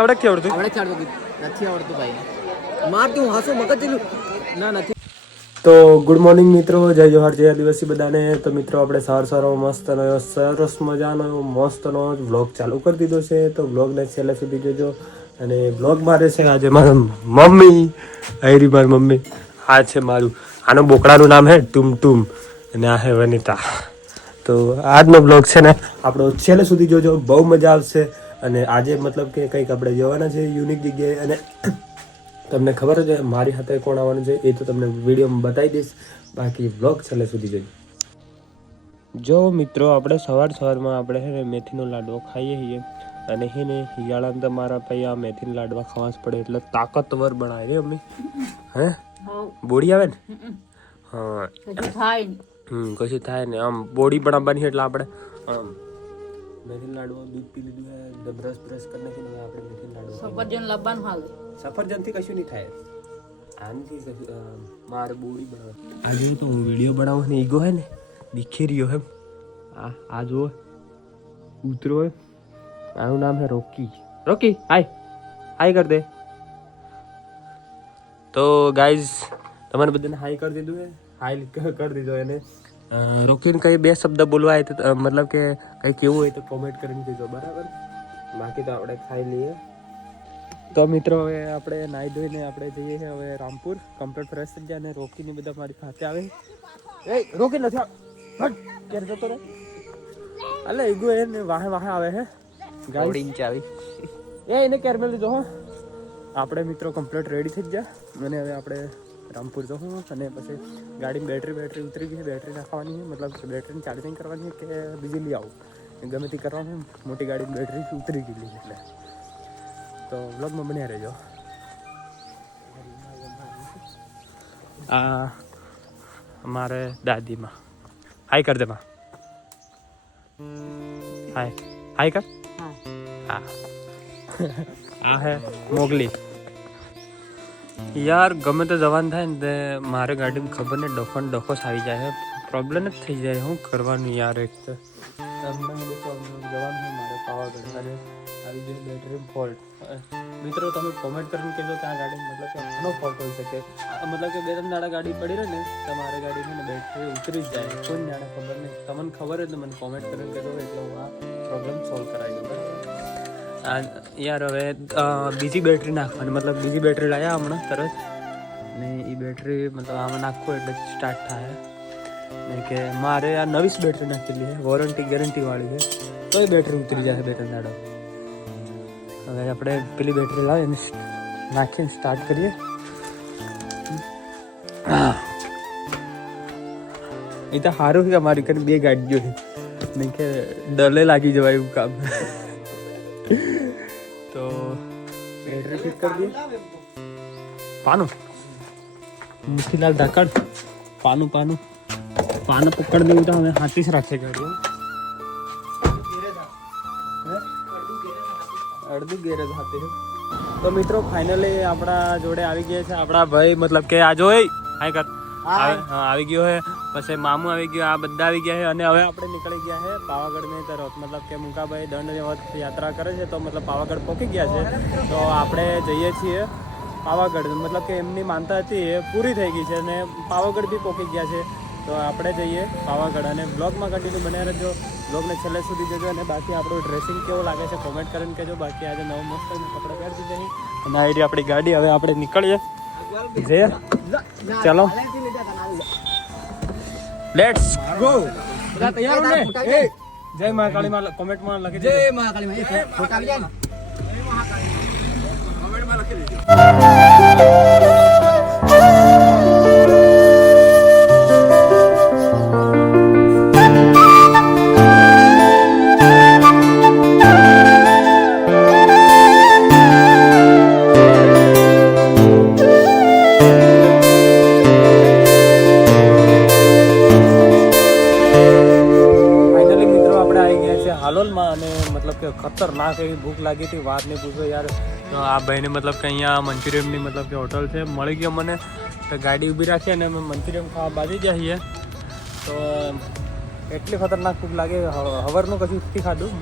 આવડે આવડતું આવડે છે આવડતું નથી આવડતું ભાઈ. મારતું હાસો મગજ જેલું ના નથી. તો ગુડ મોર્નિંગ મિત્રો જય જોહાર જય આદિવાસી બધાને. તો મિત્રો આપણે સવાર સારો મસ્તનો એવો સરસ મજાનો એવો મસ્તનો વ્લોગ ચાલુ કરી દીધો છે. તો વ્લોગને છેલ્લે સુધી જોજો. અને વ્લોગ મારે છે આજે મારા મમ્મી. હૈરી મારી મમ્મી. આ છે મારું આનું બોકડાનું નામ હે ટુમ ટુમ અને આ હે વનિતા. તો આજનો બ્લોગ છે ને આપણો છેલ્લે સુધી જોજો. બહુ મજા આવશે. અને આજે મતલબ કે કંઈક આપણે જવાના છે યુનિક જગ્યાએ અને તમને ખબર છે મારી હાથે કોણ આવવાનું છે એ તો તમને વિડીયોમાં બતાવી દઈશ. બાકી બ્લોગ છેલ્લે સુધી જોજો. જો મિત્રો આપણે સવાર સવારમાં આપણે છે ને મેથીનો લાડવો ખાઈએ છીએ અને હે ને શિયાળાને તો મારા ભાઈ આ મેથીના લાડવા ખાવા જ પડે એટલે તાકતવર બનાવે રે અમ્મી હે? બોડી આવે ને? હા. કશું થાય ને. આમ બોડી બનાવવાની એટલે આપણે આમ મેથીનો લાડવો દૂધ પી લીધું હે બ્રશ બ્રશ કરી નાખીને હવે આપણે મેથીન લાડવો સફરજન લબાન હાલ. સફરજનથી કશું નહીં થાય. આનથી કશું મારે બોડી બનાવે. આજે તો હું વીડિયો બનાવું ને ઈગો હે ને દીખી રહ્યો હે. આ આ જુઓ. ઉતરો હે. આનું નામ હે રોકી. રોકી હાય. હાય કર દે. તો ગાઈઝ તમારે બધાને હાય કરી દીધું હે. હાય કરી દીધો એને. રોકીને કંઈ બે શબ્દ બોલવા હોય તો મતલબ કે કંઈ કેવું હોય તો કોમેન્ટ કરીને કહેજો બરાબર? બાકી તો આપણે ખાઈ લઈએ. તો મિત્રો હવે આપણે નાહી ધોઈને આપણે જઈએ છીએ હવે રામપુર. કમ્પ્લેટ ફ્રેશ થઈ ગયા અને રોકીને બધા મારી સાથે આવે. એ રોકી નથી હટ ક્યારે જતો રે અલે ઈગો એ ને વાહે વાહે આવે હે. ગાડી ચાવી. એ એને કેરમેલ હો. આપણે મિત્રો કમ્પ્લીટ રેડી થઈ ગયા. અને હવે આપણે રામપુર જવું અને પછી ગાડીની બેટરી બેટરી ઉતરી ગઈ છે બેટરી નાખવાની છે. મતલબ બેટરીની ચાર્જિંગ કરવાની છે કે બીજી લઈ આવું? ગમે તે કરવાનું મોટી ગાડીની બેટરી ઉતરી ગયેલી એટલે. તો વ્લોગમાં બન્યા રહેજો. આ અમારે દાદીમાં. હાય કર દેમાં હાય હાય કર. હા. આ હે મોગલી. યાર, ગમે તો જવાન થાય ને તે મારે ગાડીમાં ખબર ને ડોખો ને આવી જાય પ્રોબ્લેમ જ થઈ જાય, શું કરવાનું યાર એક તો. જવાનું મારે પાવાગઢ બેટરી ફોલ્ટ મિત્રો, તમે કોમેન્ટ કરીને કહેજો કે આ ગાડી મતલબ કે ઘણો ફોલ્ટ હોઈ શકે. મતલબ કે બે ત્રણ દાડા ગાડી પડી રહે ને તમારે ગાડીની ને બેટરી ઉતરી જાય. કોઈ જાણે ખબર નહીં. તમને ખબર હોય તો મને કોમેન્ટ કરીને કહેજો, એટલે હું આ પ્રોબ્લેમ સોલ્વ કરાવી દઉં યાર હવે બીજી બેટરી નાખવાની. મતલબ બીજી બેટરી લાવ્યા હમણાં તરત. ને એ બેટરી મતલબ આમાં નાખો એટલે સ્ટાર્ટ થાય. ને કે મારે આ નવી બેટરી નાખેલી છે. વોરંટી ગેરંટી વાળી છે. એ બેટરી ઉતરી જાય બે ત્રણ દાડા. હવે આપણે પેલી બેટરી લાવીને નાખીને સ્ટાર્ટ કરીએ. એ તો સારું કે મારી કરીને બે ગાડીઓ છે. નહીં કે ડલે લાગી જવાય એવું કામ. તો બેટરી ફિટ કરી દઈએ. પાનું. મુખીલાલ ઢાકણ. પાનું પાનું. પાનું પકડ દેવું તો હવે હાથી જ રાખે ગાડી અડધું ગેરેજ હાથે. તો મિત્રો ફાઇનલી આપણા જોડે આવી ગયા છે આપણા ભાઈ. મતલબ કે આ જોઈ હાય કર. આવે- આવી ગયો છે પછી મામુ આવી ગયો, આ બધા આવી ગયા છે અને હવે આપણે નીકળી ગયા છે પાવાગઢની તરફ. મતલબ કે મુકાભાઈ દંડ યાત્રા કરે છે, તો મતલબ પાવાગઢ પહોંચી ગયા છે. તો આપણે જઈએ છીએ પાવાગઢ. મતલબ કે એમની માનતા હતી એ પૂરી થઈ ગઈ છે અને પાવાગઢ બી પહોંચી ગયા છે. તો આપણે જઈએ પાવાગઢ અને બ્લોગમાં કન્ટિન્યુ બન્યા રહેજો. બ્લોગને છેલ્લે સુધી જજો અને બાકી આપણું ડ્રેસિંગ કેવું લાગે છે કોમેન્ટ કરીને કહેજો. બાકી આજે નવો મસ્ત કપડાં પહેરી દીધા છે. અને આ રહી આપણી ગાડી, હવે આપણે નીકળીએ. જઈએ ચાલો. લેટ્સ ગો તૈયાર ને? એ, જય મહાકાળી માં કોમેન્ટમાં લખી દેજો. જય માં એક ફોટા આવી જાય ને ફાઇનલી અને મતલબ કે ખતરનાક એવી ભૂખ લાગી હતી વાત નહીં પૂછો યાર. આ ભાઈને મતલબ કે અહીંયા મંચુરિયનની મતલબ કે હોટલ છે, મળી ગયો મને. તો ગાડી ઊભી રાખી અને અમે મંચુરિયન ખાવા બાજી જઈએ. તો એટલી ખતરનાક ભૂખ લાગે હવરનું કશું નથી ખાધું.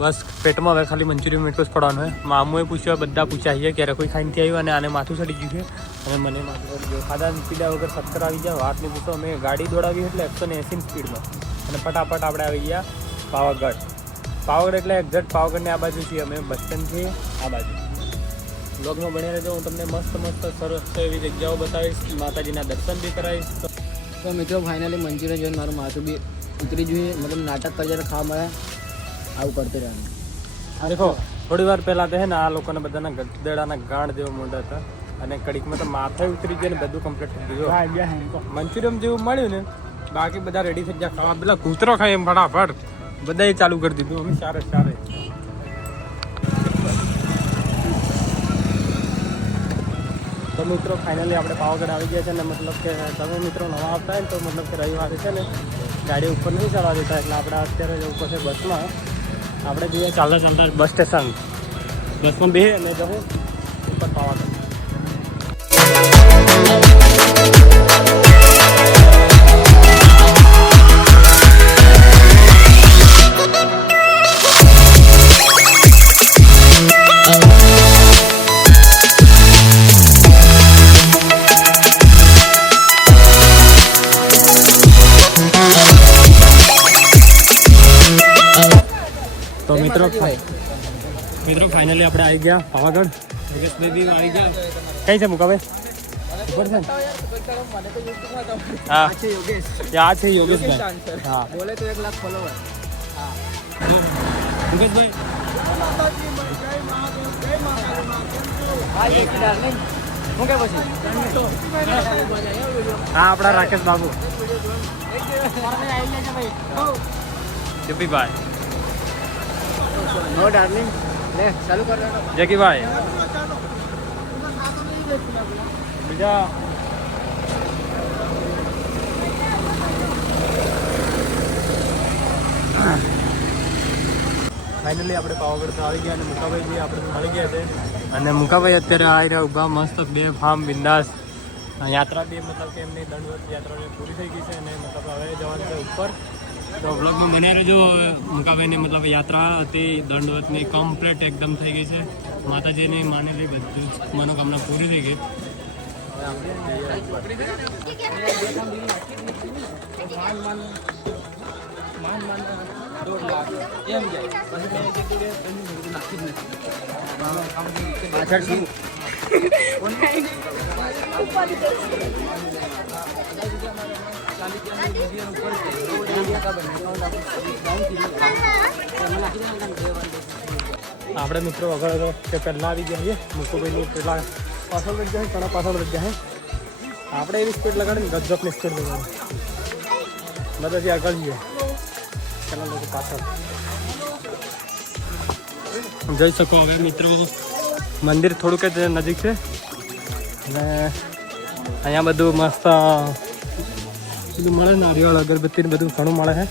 બસ પેટમાં હવે ખાલી મંચુરિયન એટલું જ પડવાનું હોય મામુએ પૂછ્યું બધા પૂછ્યા છે ક્યારે કોઈ ખાઈને આવ્યું? અને આને માથું ચડી ગયું છે. અને મને માથું ચડી ગયું. ખાધા પીધા વગર સત્તર આવી ગયા. વાત નહીં પૂછો, અમે ગાડી દોડાવી એટલે એકસો ને એંસી સ્પીડમાં. અને ફટાફટ આપણે આવી ગયા. પાવાગઢ પાવાગઢ એટલે એક્ઝેક્ટ પાવાગઢની આ બાજુ છીએ અમે બસ સ્ટેન્ડથી આ બાજુ. બ્લોગમાં બની રહેજો હું તમને મસ્ત મસ્ત સરસ એવી જગ્યાઓ બતાવીશ. માતાજીના દર્શન બી કરાવીશ. તો મિત્રો ફાઇનલી મંચુરિયન જોઈને મારું માથું બી ઉતરી જોઈએ મતલબ નાટક જ્યારે ખાવા મળે આવું કરતું રહેવાનું. દેખો થોડી વાર પહેલાં તો હે ને આ લોકોને બધાના ગદેડાના ગાંડ જેવો મોઢા હતા. અને કડીકમાં તો માથે ઉતરી ગયા ને બધું કમ્પ્લીટ થઈ ગયું. મંચુરિયમ જેવું મળ્યું ને બાકી બધા રેડી થઈ ગયા. ખાવા પેલા કૂતરો ખાય એમ ફટાફટ. બધાએ ચાલુ કરી દીધું. અમે સારે સારે તો મિત્રો ફાઇનલી આપણે પાવાગઢ આવી ગયા છે ને મતલબ કે તમે મિત્રો નવા આવતા હોય ને તો મતલબ કે રવિવારે છે ને ગાડી ઉપર નહીં ચડવા દેતા એટલે આપણે અત્યારે જવું પડશે બસમાં. આપણે જઈએ ચાલતા ચાલતા બસ સ્ટેશન. બસમાં બે અને જવું ઉપર પાવાગઢ. મિત્રો મિત્રો ફાઇનલી આપણે આવી ગયા પાવાગઢ. યોગેશભાઈ આવી ગયા. કઈ છે મુકાભાઈ ઉપર છે? હા. યોગેશ આ છે યોગેશભાઈ. હા. બોલે તો એક લાખ ફોલોવર યોગેશભાઈ હા એક ડાર્લિંગ હું કે પછી? હા આપણા રાકેશ બાબુ. જપીભાઈ નો ડાર્લિંગ લે ચાલુ કર જકીભાઈ બીજા ફાઇનલી આપણે પાવાગઢ તો આવી ગયા અને મુકાભાઈ બી આપણે મળી ગયા છે. અને મુકાભાઈ અત્યારે આવી રહ્યા ઊભા મસ્ત બે ફાર્મ બિંદાસ. યાત્રા બી મતલબ કે એમની દંડવત યાત્રા પૂરી થઈ ગઈ છે અને મતલબ હવે જવાનું છે ઉપર. તો બ્લોગમાં મને રહેજો. મુકાભાઈની મતલબ યાત્રા હતી દંડવતની કમ્પ્લીટ એકદમ થઈ ગઈ છે. માતાજીની માનેલી બધું જ મનોકામના પૂરી થઈ ગઈ. પાછળ શું? આપણે મિત્રો આગળ કે પહેલાં આવી ગયા છીએ. મુકુભાઈની પેલા પાછળ લઈ ગયા ઘણા પાછળ લઈ ગયા આપણે એવી સ્પીડ લગાડી ને ગજબની સ્પીડ લગાડી બધાથી આગળ જઈએ. પેલા લોકો પાછળ. જઈ શકો હવે મિત્રો. મંદિર થોડુંક જ નજીક છે. અને અહીંયા બધું મસ્ત બધું મળે નારિયેળ અગરબત્તી બધું ઘણું મળે છે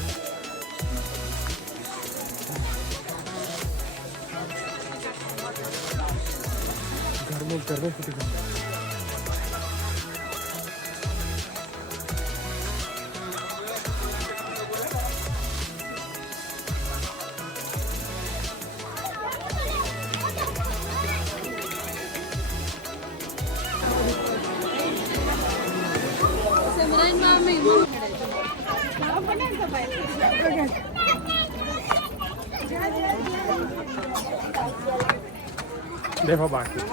ઘરમાં ઘરમાં ફૂટી ગયું દેખો બાકી.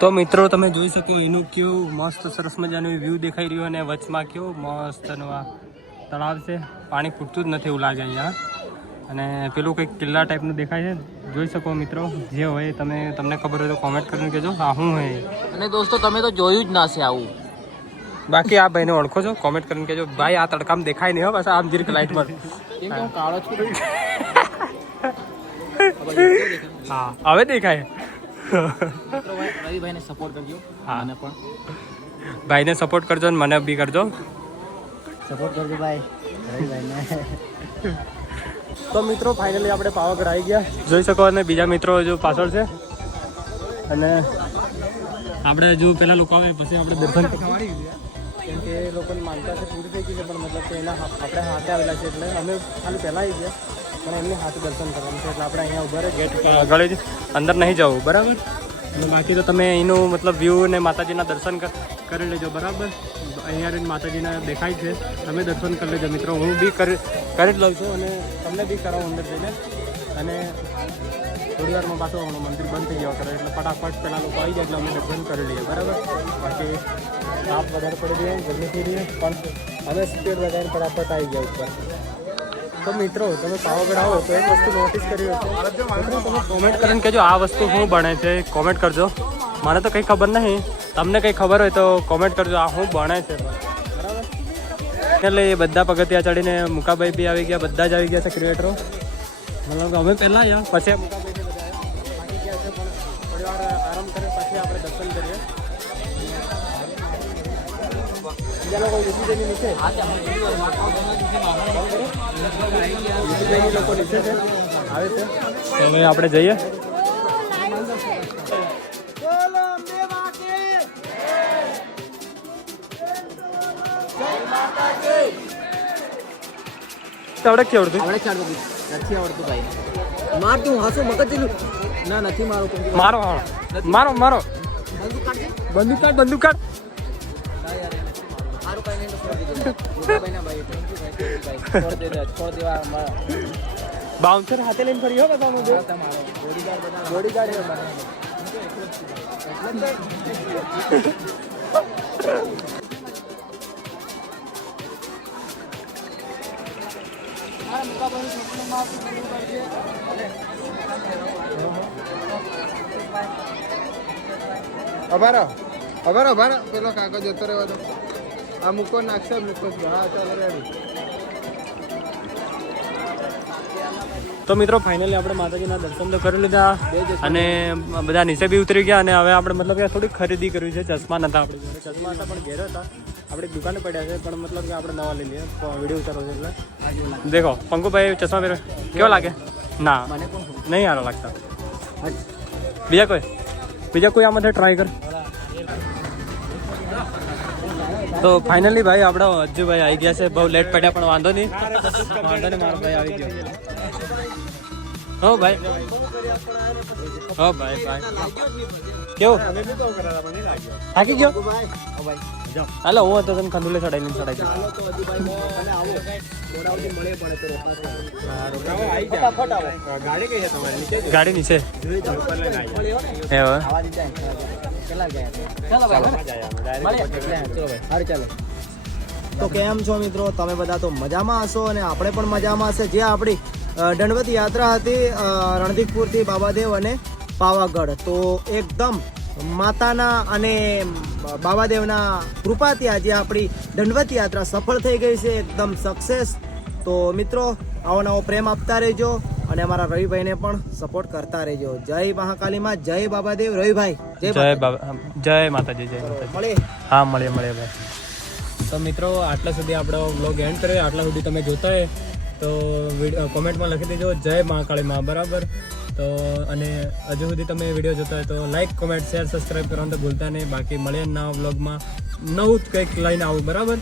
તો મિત્રો તમે જોઈ શકો એનું કેવું મસ્ત સરસ મજાનું વ્યૂ દેખાઈ રહ્યું અને વચમાં કેવું મસ્ત એનું આ તળાવ છે. પાણી ખૂટતું જ નથી એવું લાગે અહીંયા. અને પેલું કંઈક કિલ્લા ટાઈપનું દેખાય છે. જોઈ શકો મિત્રો જે હોય તમે તમને ખબર હોય તો કોમેન્ટ કરીને કહેજો. આ શું હોય અને દોસ્તો તમે તો જોયું જ ના છે આવું. બાકી આ ભાઈને ઓળખો છો? કોમેન્ટ કરીને કહેજો. ભાઈ આ તડકામાં દેખાય નહીં હો બસ આમ જીરીક લાઈટ પર. કાળો છું હા હવે દેખાય. રવિભાઈને સપોર્ટ કરજો હા. મને પણ. ભાઈને સપોર્ટ કરજો ને મને બી કરજો. સપોર્ટ કરજો ભાઈ રવિભાઈને. તો મિત્રો ફાઇનલી આપણે પાવાગઢ આવી ગયા. જોઈ શકો અને બીજા મિત્રો હજુ પાછળ છે. અને આપણે હજુ પેલા લોકો આવે પછી આપણે દર્શન કેમ કે એ લોકોની માનતા છે પૂરી થઈ ગઈ છે પણ મતલબ કે એના આપણે હાથે આવેલા છે એટલે અમે ખાલી પહેલાં આવી ગયા. પણ એમને હાથ દર્શન કરવાનું છે. એટલે આપણે અહીંયા ઊભા ગેટ આગળ જ અંદર નહીં જવું, બરાબર? બાકી તો તમે એનું મતલબ વ્યૂ ને માતાજીના દર્શન કરી લેજો, બરાબર? અહીંયા માતાજીના દેખાય છે. તમે દર્શન કરી લેજો મિત્રો. હું બી કરી જ લઉં છું અને તમને બી કરાવું અંદર જઈને. અને થોડી વારમાં પાછું મંદિર બંધ થઈ ગયા કરે. એટલે ફટાફટ પેલા લોકો આવી જાય એટલે અમે દર્શન કરી લઈએ, બરાબર? બાકી તાપ વધારે પડી જાય ગરમી થઈ રહી પણ અમે સ્પીડ વધારે ફટાફટ આવી ગયા ઉપર. તો મિત્રો તમે પાવાગઢ આવો તો એક વસ્તુ નોટિસ કરી હશે. તમે કોમેન્ટ કરીને કહેજો આ વસ્તુ શું બને છે. કોમેન્ટ કરજો. મને તો કંઈ ખબર નહીં. તમને કંઈ ખબર હોય તો કોમેન્ટ કરજો. આ શું બને છે. બરાબર એટલે એ બધા પગથિયા ચડીને મુકાભાઈ બી આવી ગયા બધા જ આવી ગયા છે ક્રિએટરો મતલબ કે અમે પહેલાં આવ્યા પછી મુકાભાઈ આરામ કરે પછી આપણે દર્શન કરીએ. બીજા લોકો યુસીજેની નીચે યુસીજેની લોકો નીચે છે આવે છે તો હવે આપણે જઈએ. તો આપણે કેવડતું આવડે ચાર બધું નથી આવડતું ભાઈ. માર તું હાસો મગજ જેલું ના નથી મારું. કોઈ મારો હાલો મારો મારો. બંદૂક કાઢજે. બંદૂક કાઢ બંદૂક કાઢ. બાઉન્સર હાથે લઈને ફરી હો બધા અભારો અભારો અભારો પેલો કાગળ જતો રહેવા દો. આ મૂકો નાખશે મૂકો હા ચાલો રેડી તો મિત્રો ફાઇનલી આપણે માતાજીના દર્શન તો કરી લીધા અને બધા નીચે બી ઉતરી ગયા અને હવે આપણે મતલબ કે થોડીક ખરીદી કરવી છે. ચશ્મા નતા આપણે જોડે ચશ્મા હતા પણ ઘેર હતા. આપણે દુકાને પડ્યા છે પણ મતલબ કે આપણે નવા લઈ લઈએ. વીડિયો ઉતારો છે એટલે. દેખો પંકુભાઈ ચશ્મા પહેરે કેવો લાગે? ના. મને નહીં સારો લાગતા. બીજા કોઈ? બીજા કોઈ આમાંથી ટ્રાય કર. તો ફાઇનલી ભાઈ આપણા અજ્જુભાઈ આવી ગયા છે. બહુ લેટ પડ્યા, પણ વાંધો નહીં. વાંધો નહીં, મારો ભાઈ આવી ગયો. હો ભાઈ. હો ભાઈ ભાઈ. કેવું? થાકી ગયો? હાલો, હું હતો તમે ખંડુલે ચડાવી રોકાશે ગાડી નીચે એ હવે આવા જ? જાય કેટલા ગયા ચાલો ભાઈ મળીએ. ભાઈ. હારું ચાલો. તો કેમ છો મિત્રો? તમે બધા તો મજામાં હશો અને આપણે પણ મજામાં હશે. જે આપણી દંડવત યાત્રા હતી અ, રણધીકપુરથી બાબાદેવ અને પાવાગઢ. તો એકદમ માતાના અને બાબાદેવના કૃપાથી આજે આપણી દંડવત યાત્રા સફળ થઈ ગઈ છે. એકદમ સક્સેસ તો મિત્રો આવો નવો પ્રેમ આપતા રહેજો. અને અમારા રવિભાઈને પણ સપોર્ટ કરતા રહેજો. જય મહાકાલીમાં જય બાબાદેવ રવિભાઈ. જય જય બાબા જય માતાજી જય મળે હા મળીએ મળીએ ભાઈ. તો મિત્રો આટલા સુધી આપણો બ્લોગ એન્ડ કર્યો આટલા સુધી તમે જોતા હોય તો કોમેન્ટમાં લખી દેજો જય મહાકાળી મા બરાબર? તો અને હજુ સુધી તમે વીડિયો જોતા હોય તો લાઈક કોમેન્ટ શેર સબસ્ક્રાઈબ કરવાનું તો ભૂલતા નહીં. બાકી મળીએ નવા બ્લોગમાં નવું જ કંઈક લઈને આવું બરાબર?